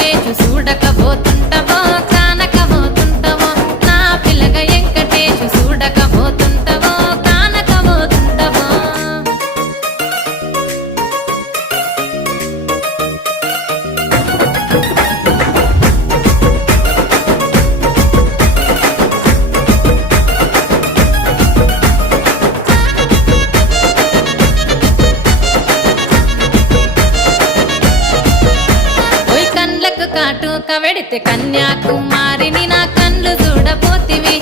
ఎంకటేశు చూడకపోతుంటవో కానకపోతుంటవో నా పిల్లగ ఎంకటేశు చూడకపోతుంటవో కానకపోతుంటవో కాటుక వెడితే కన్యాకుమారిని నా కళ్ళు చూడపోతివి